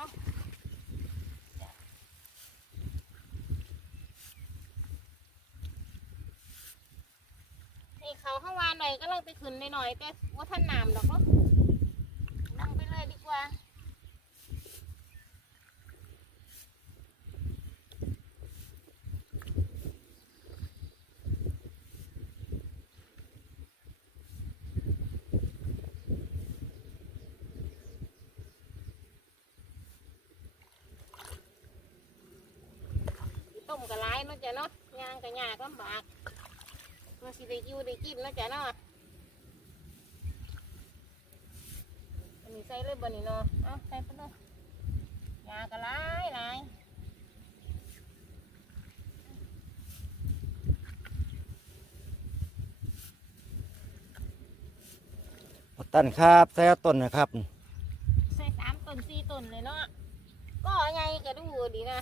เอานี่เขาข้างวานหน่อยก็ลังไปขึ้นหน่อยแต่ว่าท่านน้ำดอกเนาะลงไปเลยดีกว่าต้มกระไรเนาะจ๊ะเนาะยางกระยากลำบากมาสิได้อยู่ได้กินเนาะจ๊ะเนาะอันนี้ใส่เลยบ่นี่เนาะเอาใส่ไปเลยยากระไรไร ต้นครับใส่ต้นนะครับ ใส่3 ต้น 4 ต้นเลยเนาะก็ไงก็ดูดีนะ